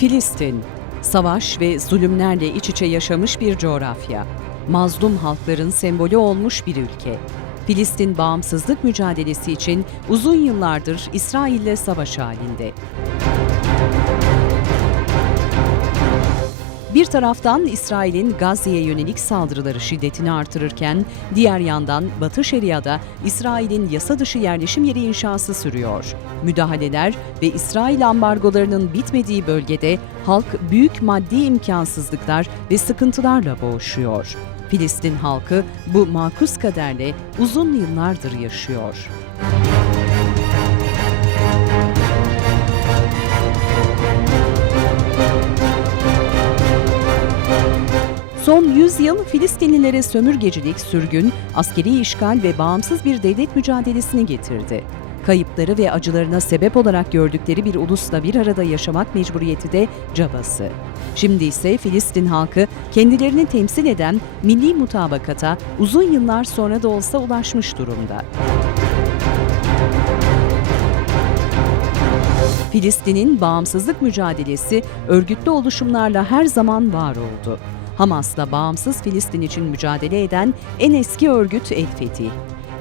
Filistin, savaş ve zulümlerle iç içe yaşamış bir coğrafya. Mazlum halkların sembolü olmuş bir ülke. Filistin bağımsızlık mücadelesi için uzun yıllardır İsrail'le savaş halinde. Bir taraftan İsrail'in Gazze'ye yönelik saldırıları şiddetini artırırken, diğer yandan Batı Şeria'da İsrail'in yasa dışı yerleşim yeri inşası sürüyor. Müdahaleler ve İsrail ambargolarının bitmediği bölgede halk büyük maddi imkansızlıklar ve sıkıntılarla boğuşuyor. Filistin halkı bu makus kaderle uzun yıllardır yaşıyor. Son 100 yıl Filistinlilere sömürgecilik, sürgün, askeri işgal ve bağımsız bir devlet mücadelesini getirdi. Kayıpları ve acılarına sebep olarak gördükleri bir ulusla bir arada yaşamak mecburiyeti de cabası. Şimdi ise Filistin halkı kendilerini temsil eden milli mutabakata uzun yıllar sonra da olsa ulaşmış durumda. Filistin'in bağımsızlık mücadelesi örgütlü oluşumlarla her zaman var oldu. Hamas'la bağımsız Filistin için mücadele eden en eski örgüt El Fetih.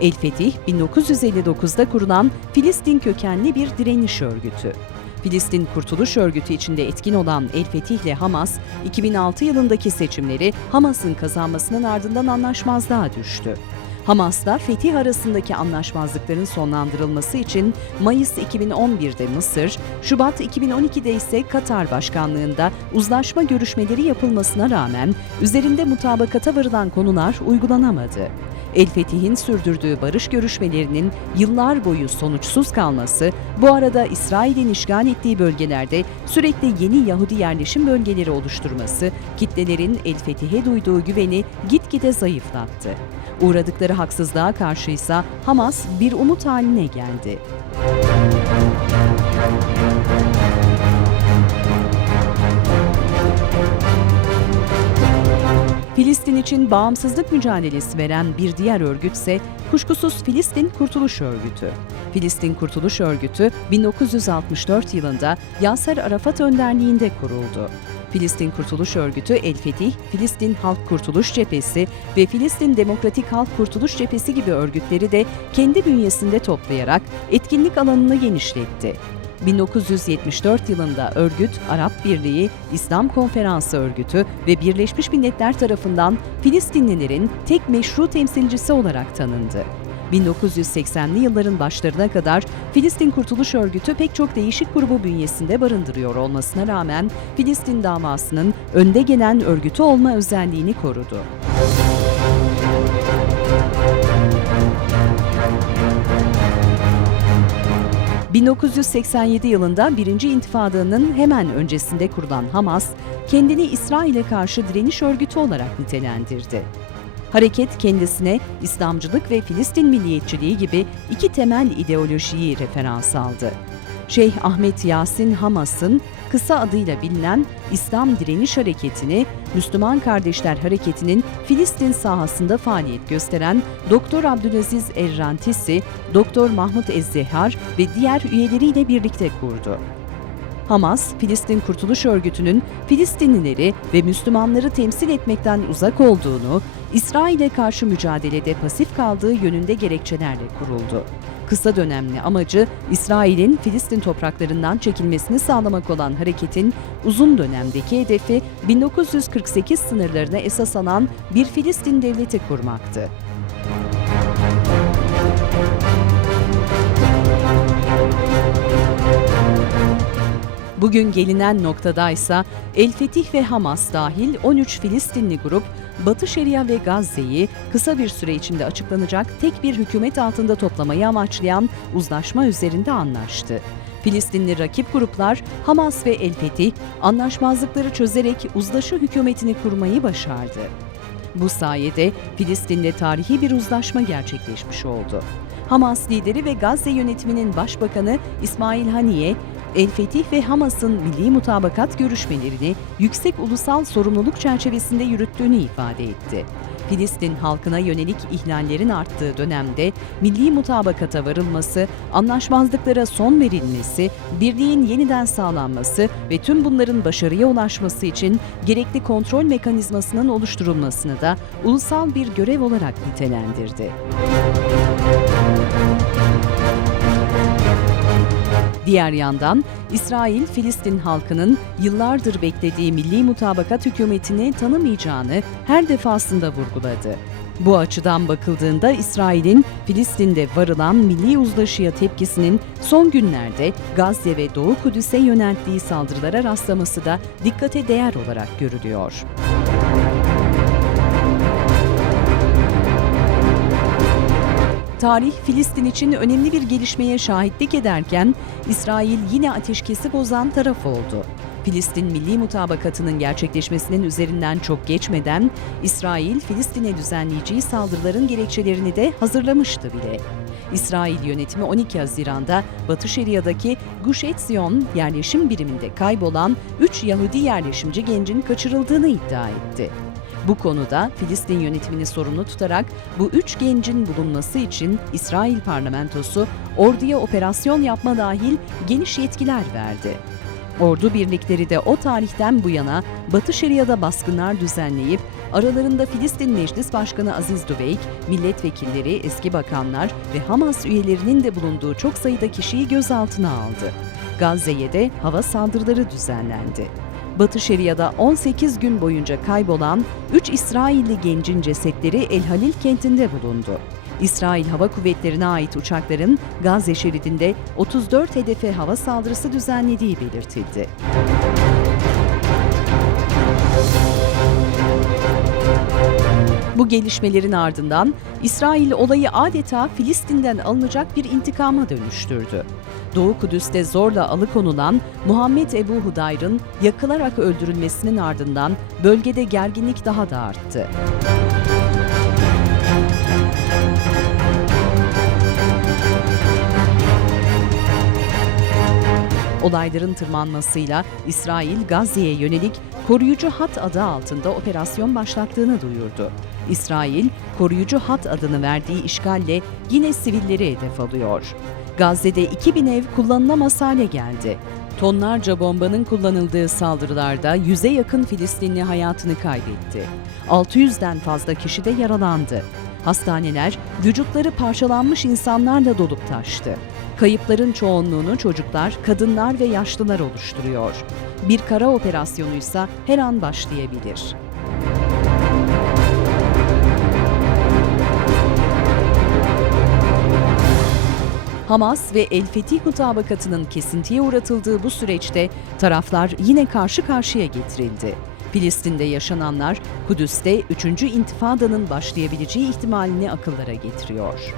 El Fetih, 1959'da kurulan Filistin kökenli bir direniş örgütü. Filistin Kurtuluş Örgütü içinde etkin olan El Fetih ile Hamas, 2006 yılındaki seçimleri Hamas'ın kazanmasının ardından anlaşmazlığa düştü. Hamas'la Fetih arasındaki anlaşmazlıkların sonlandırılması için Mayıs 2011'de Mısır, Şubat 2012'de ise Katar başkanlığında uzlaşma görüşmeleri yapılmasına rağmen üzerinde mutabakata varılan konular uygulanamadı. El Fetih'in sürdürdüğü barış görüşmelerinin yıllar boyu sonuçsuz kalması, bu arada İsrail'in işgal ettiği bölgelerde sürekli yeni Yahudi yerleşim bölgeleri oluşturması, kitlelerin El Fetih'e duyduğu güveni gitgide zayıflattı. Uğradıkları haksızlığa karşıysa Hamas bir umut haline geldi. Filistin için bağımsızlık mücadelesi veren bir diğer örgütse kuşkusuz Filistin Kurtuluş Örgütü. Filistin Kurtuluş Örgütü 1964 yılında Yaser Arafat önderliğinde kuruldu. Filistin Kurtuluş Örgütü El Fetih, Filistin Halk Kurtuluş Cephesi ve Filistin Demokratik Halk Kurtuluş Cephesi gibi örgütleri de kendi bünyesinde toplayarak etkinlik alanını genişletti. 1974 yılında örgüt, Arap Birliği, İslam Konferansı Örgütü ve Birleşmiş Milletler tarafından Filistinlilerin tek meşru temsilcisi olarak tanındı. 1980'li yılların başlarına kadar Filistin Kurtuluş Örgütü pek çok değişik grubu bünyesinde barındırıyor olmasına rağmen Filistin davasının önde gelen örgütü olma özelliğini korudu. ...1987 yılında Birinci İntifada'nın hemen öncesinde kurulan Hamas, kendini İsrail'e karşı direniş örgütü olarak nitelendirdi. Hareket kendisine İslamcılık ve Filistin milliyetçiliği gibi iki temel ideolojiyi referans aldı. Şeyh Ahmet Yasin Hamas'ın kısa adıyla bilinen İslam Direniş Hareketi'ni Müslüman Kardeşler Hareketi'nin Filistin sahasında faaliyet gösteren Doktor Abdülaziz Errantisi, Doktor Mahmut Ezzehar ve diğer üyeleriyle birlikte kurdu. Hamas, Filistin Kurtuluş Örgütü'nün Filistinlileri ve Müslümanları temsil etmekten uzak olduğunu, İsrail'e karşı mücadelede pasif kaldığı yönünde gerekçelerle kuruldu. Kısa dönemli amacı İsrail'in Filistin topraklarından çekilmesini sağlamak olan hareketin uzun dönemdeki hedefi 1948 sınırlarına esas alan bir Filistin devleti kurmaktı. Bugün gelinen noktadaysa El Fetih ve Hamas dahil 13 Filistinli grup Batı Şeria ve Gazze'yi kısa bir süre içinde açıklanacak tek bir hükümet altında toplamayı amaçlayan uzlaşma üzerinde anlaştı. Filistinli rakip gruplar Hamas ve El Fetih anlaşmazlıkları çözerek uzlaşı hükümetini kurmayı başardı. Bu sayede Filistin'de tarihi bir uzlaşma gerçekleşmiş oldu. Hamas lideri ve Gazze yönetiminin başbakanı İsmail Haniye, El Fetih ve Hamas'ın milli mutabakat görüşmelerini yüksek ulusal sorumluluk çerçevesinde yürüttüğünü ifade etti. Filistin halkına yönelik ihlallerin arttığı dönemde milli mutabakata varılması, anlaşmazlıklara son verilmesi, birliğin yeniden sağlanması ve tüm bunların başarıya ulaşması için gerekli kontrol mekanizmasının oluşturulmasını da ulusal bir görev olarak nitelendirdi. Diğer yandan İsrail, Filistin halkının yıllardır beklediği milli mutabakat hükümetini tanımayacağını her defasında vurguladı. Bu açıdan bakıldığında İsrail'in Filistin'de varılan milli uzlaşıya tepkisinin son günlerde Gazze ve Doğu Kudüs'e yönelttiği saldırılara rastlaması da dikkate değer olarak görülüyor. Tarih Filistin için önemli bir gelişmeye şahitlik ederken İsrail yine ateşkesi bozan taraf oldu. Filistin Milli Mutabakatı'nın gerçekleşmesinin üzerinden çok geçmeden İsrail Filistin'e düzenleyeceği saldırıların gerekçelerini de hazırlamıştı bile. İsrail yönetimi 12 Haziran'da Batı Şeria'daki Guş Etzion yerleşim biriminde kaybolan 3 Yahudi yerleşimci gencin kaçırıldığını iddia etti. Bu konuda Filistin yönetimini sorumlu tutarak bu üç gencin bulunması için İsrail parlamentosu orduya operasyon yapma dahil geniş yetkiler verdi. Ordu birlikleri de o tarihten bu yana Batı Şeria'da baskınlar düzenleyip aralarında Filistin Meclis Başkanı Aziz Duveyk, milletvekilleri, eski bakanlar ve Hamas üyelerinin de bulunduğu çok sayıda kişiyi gözaltına aldı. Gazze'ye de hava saldırıları düzenlendi. Batı Şeria'da 18 gün boyunca kaybolan 3 İsrailli gencin cesetleri El Halil kentinde bulundu. İsrail Hava Kuvvetleri'ne ait uçakların Gazze şeridinde 34 hedefe hava saldırısı düzenlediği belirtildi. Bu gelişmelerin ardından İsrail olayı adeta Filistin'den alınacak bir intikama dönüştürdü. Doğu Kudüs'te zorla alıkonulan Muhammed Ebu Hudayr'ın yakılarak öldürülmesinin ardından bölgede gerginlik daha da arttı. Olayların tırmanmasıyla İsrail Gazze'ye yönelik koruyucu hat adı altında operasyon başlattığını duyurdu. İsrail, koruyucu hat adını verdiği işgalle yine sivilleri hedef alıyor. Gazze'de 2000 ev kullanılamaz hale geldi. Tonlarca bombanın kullanıldığı saldırılarda yüze yakın Filistinli hayatını kaybetti. 600'den fazla kişi de yaralandı. Hastaneler vücutları parçalanmış insanlarla dolup taştı. Kayıpların çoğunluğunu çocuklar, kadınlar ve yaşlılar oluşturuyor. Bir kara operasyonuysa her an başlayabilir. Hamas ve El Fetih mutabakatının kesintiye uğratıldığı bu süreçte taraflar yine karşı karşıya getirildi. Filistin'de yaşananlar Kudüs'te 3. intifadanın başlayabileceği ihtimalini akıllara getiriyor.